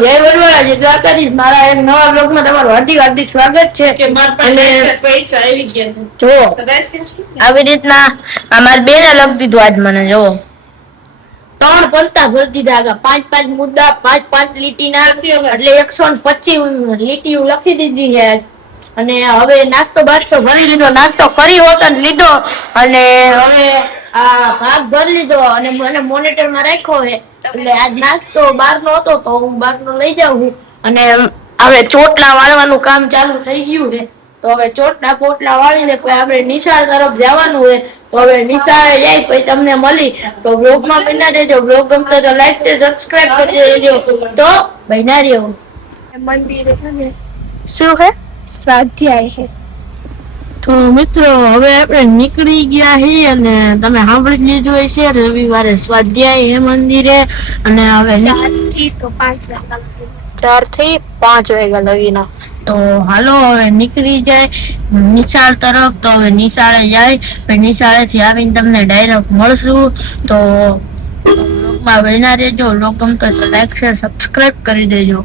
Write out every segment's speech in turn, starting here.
જય વડવાળા જય દ્વારકાધીશ મારા એક નવા બ્લોગમાં તમારું હાર્દિક સ્વાગત છે કે અને પૈસા આવી ગયા જો આવી રીતના અમાર બેને લખ દીધું આજ મને જો 3 પલટા ભરી દીધા આગા 5 મુદ્દા 5 લીટીના એટલે 125 લીટીઓ લખી દીધી છે અને હવે નાસ્તો ભરી લીધો નાસ્તો કરી હોત લીધો અને હવે આ ભાગ ભરી લીધો અને મને મોનિટરમાં રાખ્યો છે એટલે આજ નાસ્તો બહારનો હતો તો હું બહારનો લઈ જાઉં અને હવે ચોટલા વાળવાનું કામ ચાલુ થઈ ગયું છે તો હવે પોટલા વાળીને પછી આપણે નિશાળ તરફ જવાનું છે તો હવે નિશાળે જાય પછી તમને મળી તો બ્લોગમાં બન્યા રહેજો બ્લોગ ગમતો તો લાઈક શેર સબસ્ક્રાઇબ કરી દેજો તો બન્યા રહેજો મંદિરે છે શું છે સ્વાધ્યાય છે તો મિત્રો હવે આપણે નીકળી ગયા છીએ અને તમે સાંભળી લીધું હશે રવિવારે સ્વાધ્યાય હે મંદિરે અને હવે 4 થી 5 વાગ્યા લગીના તો હાલો હવે નીકળી જાય નિશાળ તરફ તો હવે નિશાળે જાય પછી નિશાળેથી આવીને તમને ડાયરેક્ટ મળશું તો બ્લોગમાં બન્યા રહેજો બ્લોગ ગમતો તો લાઈક શેર સબસ્ક્રાઇબ કરી દેજો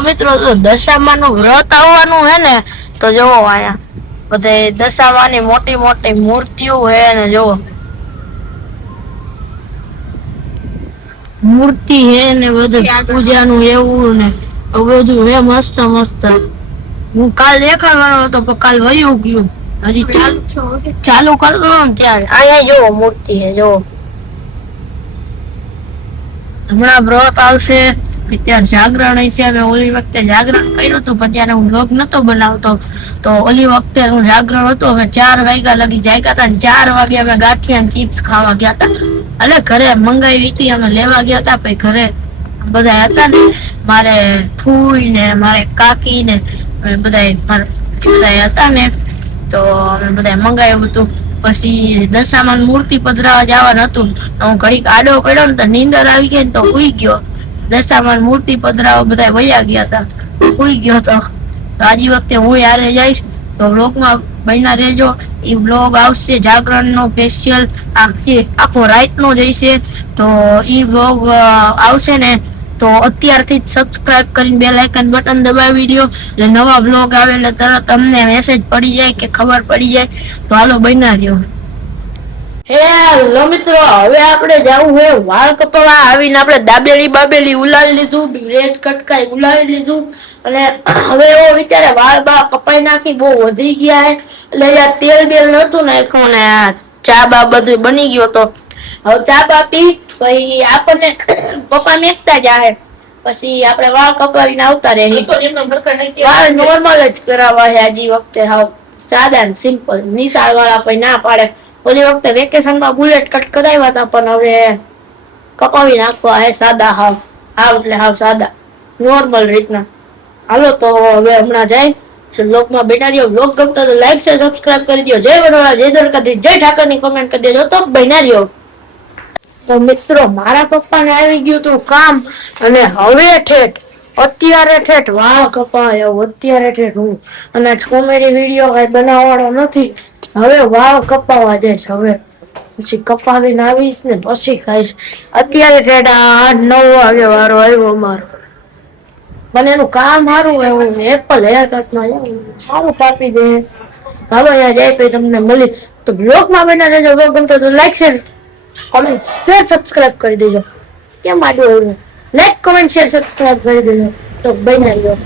મિત્રો તો દશામાનું વ્રત આવવાનું હે ને તો જોવો અહીંયા બધે દશામાની મોટી મોટી મૂર્તિઓ હે ને જોવો મૂર્તિ હે ને બધું પૂજાનું એવું ને બધું હે મસ્ત મસ્ત હું કાલ દેખાડવાનો હતો પણ કાલ વયું ગયું હજી ચાલુ કરશો ને ત્યાં અહીંયા જોવો મૂર્તિ હે જોવો હમણાં વ્રત આવશે ત્યારે જાગરણ છે અમે ઓલી વખતે જાગરણ કર્યું હતું પણ ત્યારે હું વ્લોગ નતો બનાવતો તો ઓલી વખતે હું જાગરણ હતું અમે 4 વાગ્યા લગી જાગ્યા હતા 4 વાગે અમે ગાંઠિયા ચિપ્સ ખાવા ગયા હતા એટલે ઘરે મંગાવી હતી અમે લેવા ગયા હતા પછી ઘરે બધા હતા ને મારે ફૂઈ ને મારે કાકી ને બધા હતા ને તો અમે બધા મંગાવ્યું હતું પછી દશામાન મૂર્તિ પધરાવા જવાનું હતું હું ઘડીક આડો પડ્યો ને તો નીંદર આવી ગઈ ને તો ઉઈ ગયો દશામાન મૂર્તિ પધરાવા બધા વયા ગયા હતા ઉઈ ગયો હતો તો આજી વખતે હું યારે જઈશ તો બ્લોગમાં બન્યા રહેજો એ બ્લોગ આવશે જાગરણનો સ્પેશિયલ આખો રાતનો જઈશે તો એ બ્લોગ આવશે ને તો અત્યારથી જ સબસ્ક્રાઇબ કરીને બેલ આઇકન બટન દબાવી દો એટલે નવા બ્લોગ આવે એટલે તરત તમને મેસેજ પડી જાય કે ખબર પડી જાય તો હાલો બન્યા રહ્યો હેલો મિત્રો હવે આપણે જવું છે વાળ કપાવા આવીને આપણે દાબેલી ઉલાળી લીધું બ્રેડ કટકાઈ ઉલાળી લીધું અને હવે એવો વિચારે વાળ કપાઈ નાખી બહુ વધી ગયા છે એટલે યાર તેલ બેલ નતું નાખ્યું ને ચા બા બધું બની ગયો તો હવે ચા બા પી પછી આપણને પપ્પા મેકતા જાય પછી આપણે વાળ કપાવીને આવતા રહે વાળ નોર્મલ જ કરાવવા છે આજી વખતે હાવ સાદા ને સિમ્પલ નિશાળ વાળા પછી ના પાડે ઓલી વખતે વેકેશનમાં બુલેટ કટ કરાવ્યા હતા પણ હવે કપાવી નાખવા હે સાદા હાવ એટલે હાવ સાદા નોર્મલ રીતના હાલો તો હવે હમણાં જાય બ્લોગમાં બેઠા રહ્યો બ્લોગ ગમતો તો લાઈક શેર સબસ્ક્રાઇબ કરી દો જય વડોદરા જય દ્વારકાધીશ જય ઠાકરની કમેન્ટ કરી દેજો તો બન્યા રહ્યો તો મિત્રો મારા પપ્પાને આવી ગયું હતું કામ અને હવે અત્યારે વાળ કપાયો અત્યારે હું અને કોમેડી વિડીયો કઈ બનાવવાનો નથી હવે વાળ કપાવા જઈશ હવે પછી કપાવીને આવીશ ને પછી ખાઈશ અત્યારે 8-9 વાગે વારો આવ્યો મારો પણ એનું કામ સારું એવું એપલ હેર કટમાં સારું કાપી દે હાલો અહીંયા જાય પછી તમને મળી તો બ્લોગમાં બના રહેજો બ્લોગ ગમતો તો like share comment share subscribe કરી દેજો કેમ આડું લાઈક કોમેન્ટ શેર સબસ્ક્રાઇબ કરી દેજો તો બની ગયો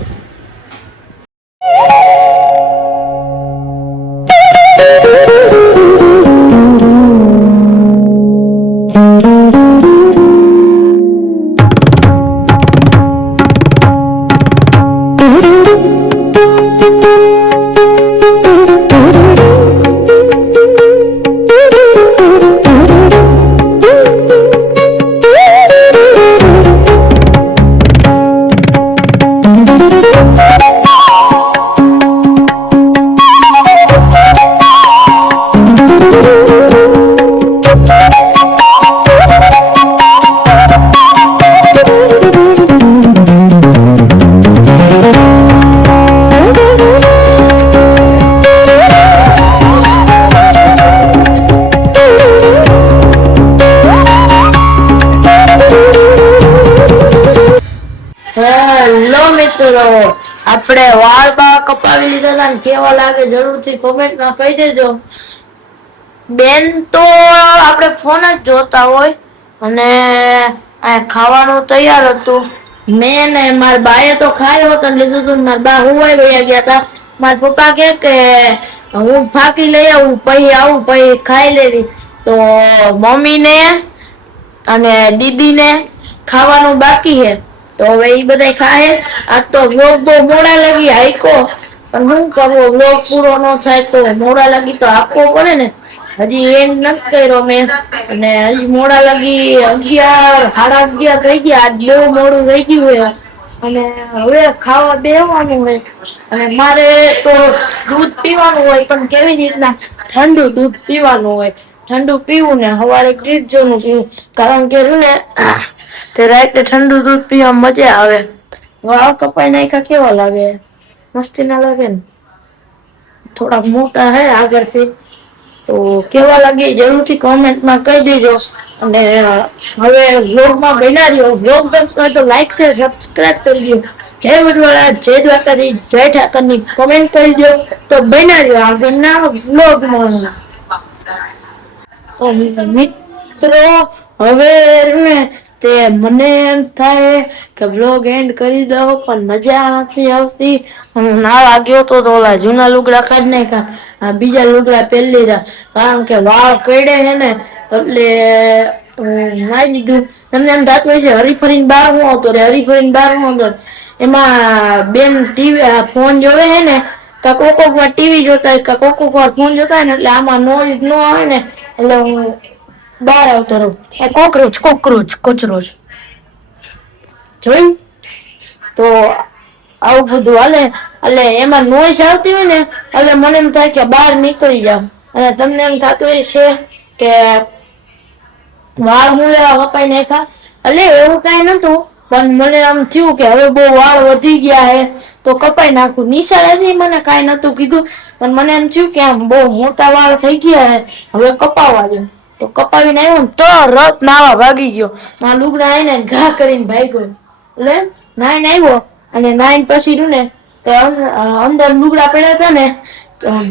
હેલો મિત્રો, આપણે વાળ બા કપાવી લીધા હતા ને કેવા લાગે જરૂરથી કોમેન્ટમાં કહી દેજો. બેન તો આપણે ફોન જ જોતા હોય અને આ ખાવાનું તૈયાર હતું. મેં ને મારા બાએ તો ખાયો હતો લીધું હતું. મારા બા હુવાઈ વયા ગયા હતા. મારા પપ્પા કે હું ફાકી લઈ આવું પછી આવું પછી ખાઈ લેવી. તો મમ્મીને અને દીદીને ખાવાનું બાકી છે. તો હવે ઈ બધા ખાહે. આ તો વ્લોગ બહુ મોડા લગી હાઈકો પણ શું કરવો, વ્લોગ પૂરો ન થાય તો મોડા લગી તો આપવો પડે ને. હજી એમ નથી કર્યો મેં અને હજી મોડા લગી 11 સાડા 11 થઈ ગયા. આજ બહુ મોડું થઈ ગયું હોય અને હવે ખાવા બેસવાનું હોય અને મારે તો દૂધ પીવાનું હોય પણ કેવી રીતના ઠંડુ દૂધ પીવાનું હોય. ઠંડુ પીવું ને સવારે ફ્રીજનું પીવું કારણ કે ને તે રાતે ઠંડુ દૂધ પીવા મજા આવે. વાળ કપાઈ નાખ્યા કેવા લાગે, મસ્તી ના લાગે ને. થોડાક મોટા હે આગળથી તો કેવા લાગે જરૂરથી કોમેન્ટમાં કહી દેજો. અને હવે વ્લોગમાં બન્યા રહ્યો. વ્લોગ ગમતો હોય તો લાઈક શેર સબસ્ક્રાઇબ કરી દો. જય વડવાળા, જય દ્વારકાધીશ, જય ઠાકરની કોમેન્ટ કરી દો તો બન્યા રહ્યો આગળના વ્લોગમાં. મિત્રો હવે ને તે મને એમ થાય કે બ્લોગ એન્ડ કરી દો પણ મજા નથી આવતી. ના લાગ્યો તો ઓલા જૂના લુગડા કાઢ નાખ્યા, બીજા લુગડા પહેરી લીધા કારણ કે વાળ કડે હે ને એટલે નાઈ દીધું. તમને એમ થતું હોય છે હરીફરીને બહાર હું આવતો રે, હરીફરીને બહાર હું આવતો. એમાં બેન ટીવી ફોન જોવે હે ને કોક વાર ટીવી જોતા હોય કોક વાર ફોન જોતા હોય ને એટલે આમાં નોઈઝ ન આવે ને એટલે હું બહાર આવતો રહું. કોકરોચ જોયું તો આવું બધું હાલે. એટલે એમાં નોઈઝ આવતી હોય ને એટલે મને એમ થાય કે બહાર નીકળી જાવ. અને તમને એમ થતું હોય છે કે વાળ હું એવા કપાઈ નાખ્યા. એટલે એવું કઈ નતું પણ મને આમ થયું કે હવે બહુ વાળ વધી ગયા હે તો કપાઈ નાખું. નિશાળેથી મને કઈ નતું કીધું પણ મને એમ થયું કે આમ બહુ મોટા વાળ થઈ ગયા હે હવે કપાવવા દે. તો કપાવીને આવ્યો ને તો રત નાવા ભાગી ગયો. મારા લુગડા આવીને ઘા કરીને ભાગ્યો. એટલે નાઈને આવ્યો અને નાઈને પછી રહ્યું ને અંદર લુગડા પડ્યા હતા ને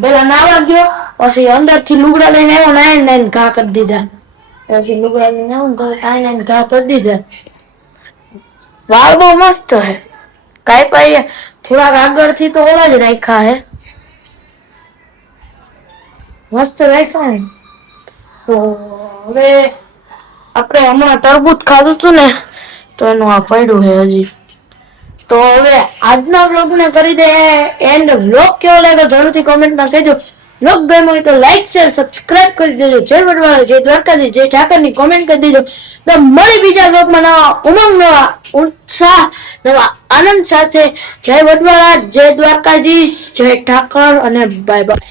પેલા નાવા ગયો પછી અંદર થી લુગડા લઈને આવ્યો, નાઈને ઘા કરી દીધા. પછી લુગડા લઈને આવ્યો તો નાઈને ઘા કરી દીધા. વાળ બહુ મસ્ત હે. કાઈ પાઈ થોડાક આગળથી તો ઓલા જ રાખ્યા હે, મસ્ત રાખ્યા હે. તો હવે આપણે હમણાં તરબૂચ ખાધું હતું ને તો એનું આ પડ્યું હે હજી. તો હવે આજના વ્લોગને કરી દે એન્ડ. વ્લોગ કેવો લાગ્યો જરૂરથી કોમેન્ટમાં કહેજો. વ્લોગ ગમ્યો હોય તો લાઈક શેર સબસ્ક્રાઇબ કરી દેજો. જય વડવાળા, જય દ્વારકાધીશ, જય ઠાકરની કોમેન્ટ કરી દેજો. તો મળી બીજા વ્લોગમાં નવા ઉમંગ, નવા ઉત્સાહ, નવા આનંદ સાથે. જય વડવાળા, જય દ્વારકાધીશ, જય ઠાકર અને બાય બાય.